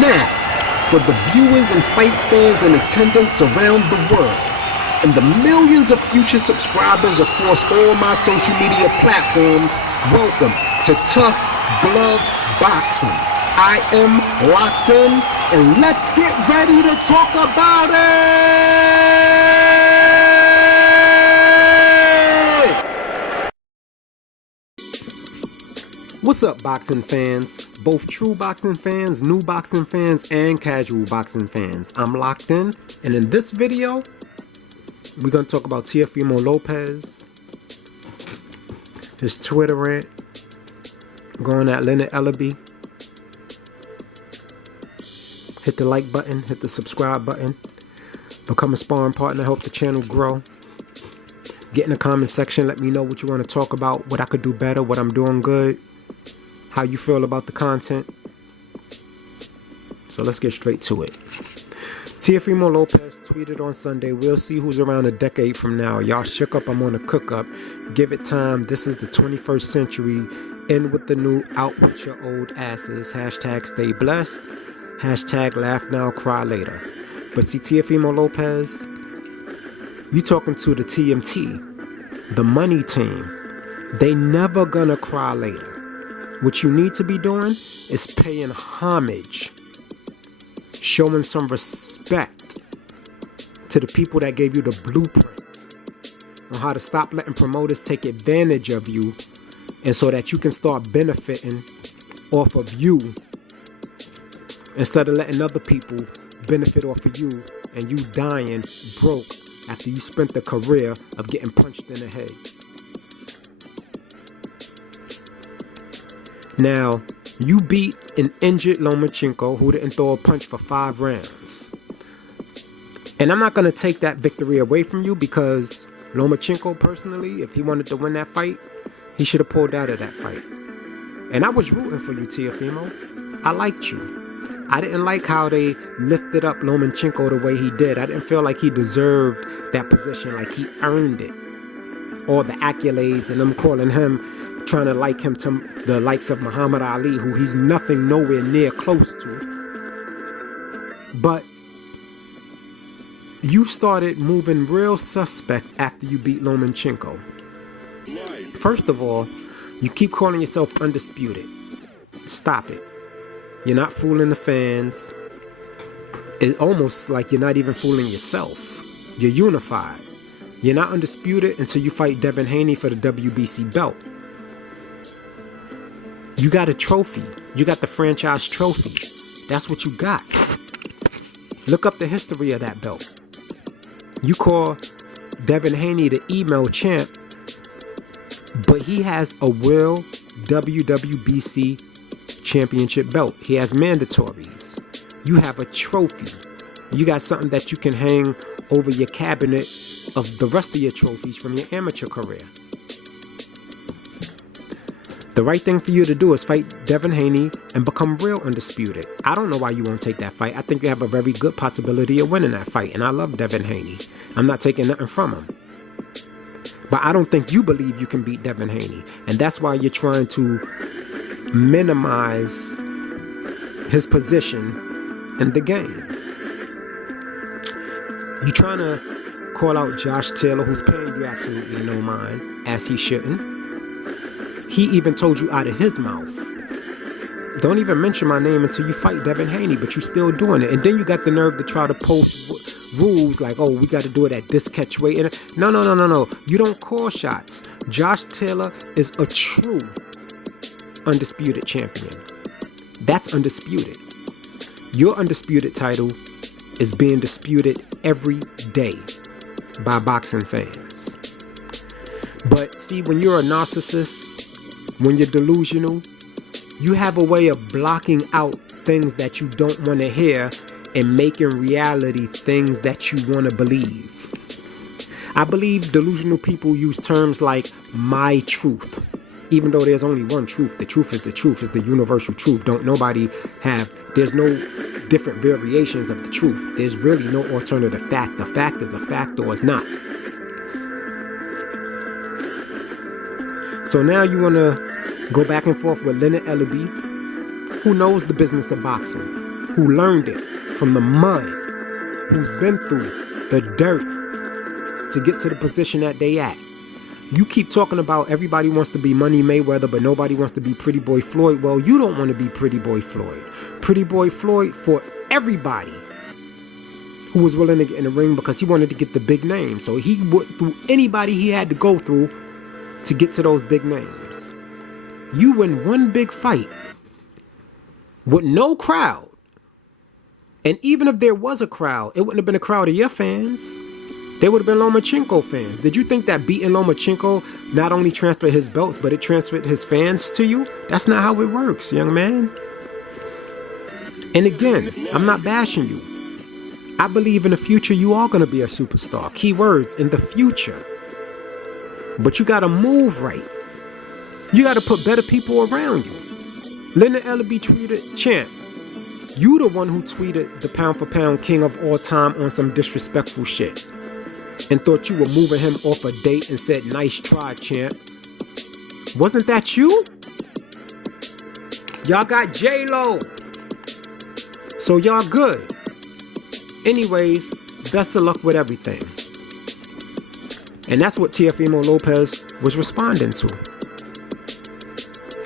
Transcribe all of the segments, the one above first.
Now, for the viewers and fight fans in attendance around the world, and the millions of future subscribers across all my social media platforms, welcome to Tough Glove Boxing. I am locked in, and let's get ready to talk about it! What's up, boxing fans? Both true boxing fans, new boxing fans, and casual boxing fans. I'm locked in, and in this video, we're going to talk about Teofimo Lopez, his Twitter rant, going at Leonard Ellerbe. Hit the like button, hit the subscribe button, become a sparring partner, help the channel grow. Get in the comment section, let me know what you want to talk about, what I could do better, what I'm doing good, how you feel about the content. So let's get straight to it. Teofimo Lopez tweeted on Sunday, "We'll see who's around a decade from now. Y'all shook up, I'm on a cook up. Give it time. This is the 21st century. In with the new, out with your old asses. Hashtag stay blessed. Hashtag laugh now, cry later." But see, Teofimo Lopez, you talking to the TMT, the money team. They never gonna cry later. What you need to be doing is paying homage, showing some respect to the people that gave you the blueprint on how to stop letting promoters take advantage of you, and so that you can start benefiting off of you instead of letting other people benefit off of you and you dying broke after you spent the career of getting punched in the head. Now, you beat an injured Lomachenko who didn't throw a punch for 5 rounds. And I'm not going to take that victory away from you, because Lomachenko, personally, if he wanted to win that fight, he should have pulled out of that fight. And I was rooting for you, Teofimo. I liked you. I didn't like how they lifted up Lomachenko the way he did. I didn't feel like he deserved that position, like he earned it. All the accolades and them calling him, trying to like him to the likes of Muhammad Ali, who he's nothing nowhere near close to. But you started moving real suspect after you beat Lomachenko. First of all, you keep calling yourself undisputed. Stop it. You're not fooling the fans. It's almost like you're not even fooling yourself. You're unified. You're not undisputed until you fight Devin Haney for the WBC belt. You got a trophy. You got the franchise trophy. That's what you got. Look up the history of that belt. You call Devin Haney the email champ, but he has a World WWBC championship belt. He has mandatories. You have a trophy. You got something that you can hang over your cabinet of the rest of your trophies from your amateur career. The right thing for you to do is fight Devin Haney and become real undisputed. I don't know why you won't take that fight. I think you have a very good possibility of winning that fight, and I love Devin Haney. I'm not taking nothing from him. But I don't think you believe you can beat Devin Haney, and that's why you're trying to minimize his position in the game. You're trying to call out Josh Taylor, who's paying you absolutely no mind, as he shouldn't. He even told you out of his mouth, don't even mention my name until you fight Devin Haney, but you're still doing it. And then you got the nerve to try to post rules like, oh, we got to do it at this catch weight. No. You don't call shots. Josh Taylor is a true undisputed champion. That's undisputed. Your undisputed title is being disputed every day by boxing fans. But see, when you're a narcissist, when you're delusional, you have a way of blocking out things that you don't want to hear and making reality things that you want to believe. I believe delusional people use terms like my truth, even though there's only one truth. The truth is the universal truth. There's no different variations of the truth. There's really no alternative fact. The fact is a fact or it's not. So now you want to go back and forth with Leonard Ellerbe, who knows the business of boxing. who learned it from the mud, who's been through the dirt to get to the position that they at. You keep talking about everybody wants to be Money Mayweather, but nobody wants to be Pretty Boy Floyd. Well, you don't want to be Pretty Boy Floyd. Pretty Boy Floyd for everybody who was willing to get in the ring because he wanted to get the big name. So he went through anybody he had to go through to get to those big names. You win one big fight with no crowd. And even if there was a crowd, it wouldn't have been a crowd of your fans. They would have been Lomachenko fans. Did you think that beating Lomachenko not only transferred his belts, but it transferred his fans to you? That's not how it works, young man. And again, I'm not bashing you. I believe in the future you are going to be a superstar. Key words, in the future. But you got to move right. You got to put better people around you. Leonard Ellerbe tweeted, "Champ, you the one who tweeted the pound for pound king of all time on some disrespectful shit. And thought you were moving him off a date and said, 'Nice try, champ.' Wasn't that you? Y'all got J-Lo. So y'all good. Anyways, best of luck with everything." And that's what Teofimo Lopez was responding to.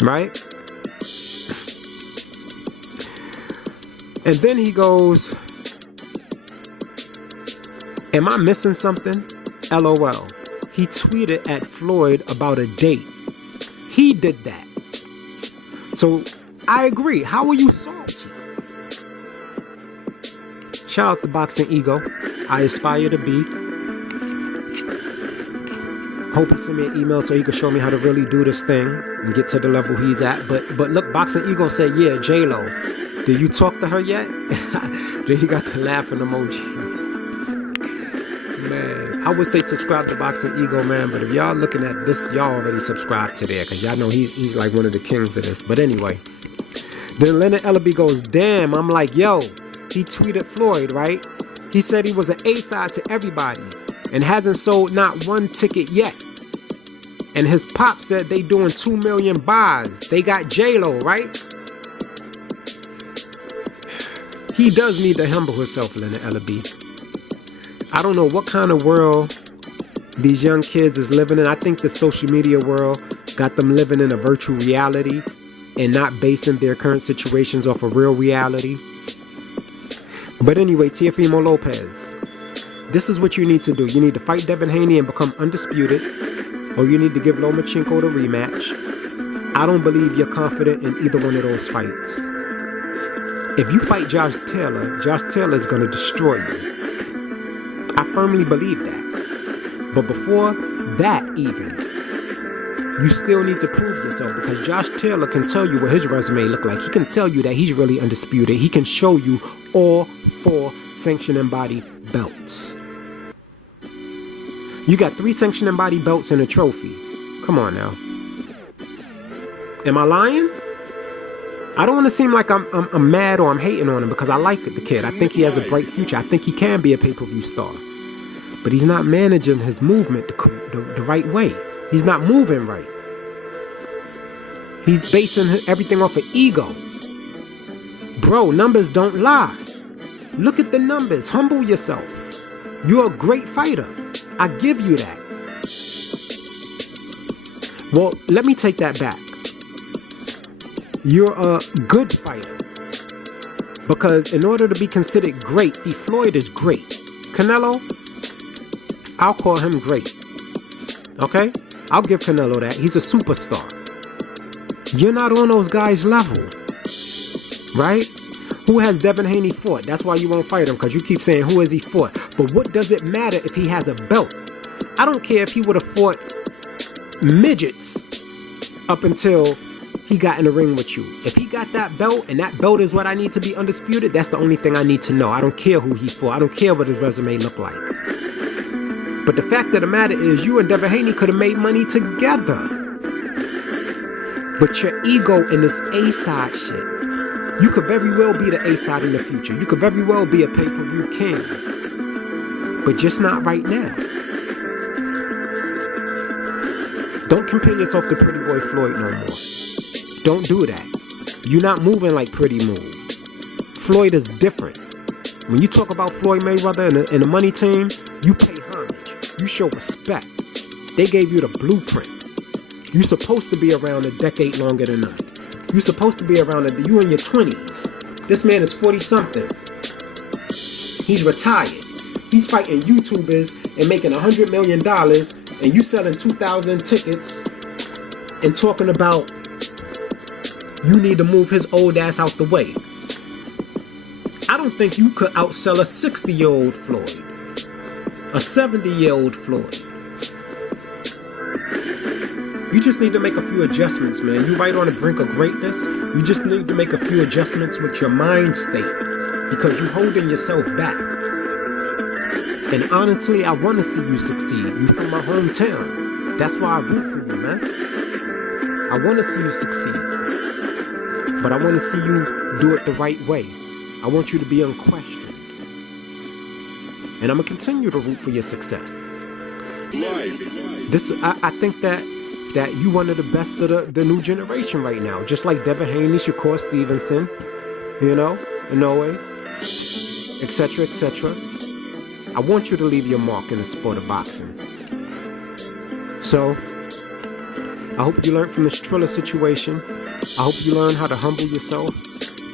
Right? And then he goes, "Am I missing something? LOL. He tweeted at Floyd about a date. He did that." So I agree. How are you salty? Shout out to Boxing Ego. I aspire to be. Hope he sent me an email so he could show me how to really do this thing and get to the level he's at. But look, Boxing Ego said, "Yeah, J-Lo. Did you talk to her yet?" Then he got the laughing emojis. Man, I would say subscribe to Boxing Ego, man. But if y'all looking at this, y'all already subscribed to there, because y'all know he's like one of the kings of this. But anyway, then Leonard Ellerbe goes, "Damn." I'm like, yo, he tweeted Floyd, right? He said he was an A-side to everybody and hasn't sold not one ticket yet. And his pop said they doing 2 million buys. They got J-Lo, right? He does need to humble himself, Leonard Ellerbe. I don't know what kind of world these young kids is living in. I think the social media world got them living in a virtual reality and not basing their current situations off of real reality. But anyway, Teofimo Lopez, this is what you need to do. You need to fight Devin Haney and become undisputed, or you need to give Lomachenko the rematch. I don't believe you're confident in either one of those fights. If you fight Josh Taylor is going to destroy you. I firmly believe that. But before that even, you still need to prove yourself, because Josh Taylor can tell you what his resume look like. He can tell you that he's really undisputed. He can show you all 4 sanctioned and body belts. You got 3 sanctioned and body belts and a trophy. Come on now. Am I lying? I don't want to seem like I'm mad or I'm hating on him, because I like the kid. I think he has a bright future. I think he can be a pay-per-view star. But he's not managing his movement the right way. He's not moving right. He's basing everything off of ego. Bro, numbers don't lie. Look at the numbers. Humble yourself. You're a great fighter. I give you that. Well, let me take that back. You're a good fighter. Because in order to be considered great, see, Floyd is great. Canelo, I'll call him great. Okay? I'll give Canelo that. He's a superstar. You're not on those guys' level. Right? Who has Devin Haney fought? That's why you won't fight him, because you keep saying, who has he fought? But what does it matter if he has a belt? I don't care if he would have fought midgets up until he got in the ring with you. If he got that belt, and that belt is what I need to be undisputed, that's the only thing I need to know. I don't care who he fought. I don't care what his resume looked like. But the fact of the matter is, you and Devin Haney could have made money together. But your ego in this A-side shit, you could very well be the A-side in the future. You could very well be a pay-per-view king. But just not right now. Don't compare yourself to Pretty Boy Floyd no more. Don't do that. You're not moving like Pretty moved. Floyd is different. When you talk about Floyd Mayweather and the money team, you pay homage. You show respect. They gave you the blueprint. You're supposed to be around a decade longer than them. You're supposed to be around you in your 20s. This man is 40-something. He's retired. He's fighting YouTubers and making $100 million, and you selling 2,000 tickets and talking about you need to move his old ass out the way. I don't think you could outsell a 60-year-old Floyd, a 70-year-old Floyd. You just need to make a few adjustments, man. You're right on the brink of greatness. You just need to make a few adjustments with your mind state because you're holding yourself back. And honestly, I want to see you succeed. You from my hometown. That's why I root for you, man. I want to see you succeed. But I want to see you do it the right way. I want you to be unquestioned. And I'm going to continue to root for your success. I think that you one of the best of the new generation right now. Just like Devin Haney, Shakur Stevenson, you know, Inoue, etc., etc. I want you to leave your mark in the sport of boxing. So, I hope you learned from this Triller situation. I hope you learn how to humble yourself,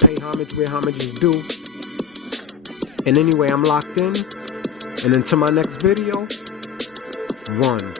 pay homage where homage is due. And anyway, I'm locked in. And until my next video, 1.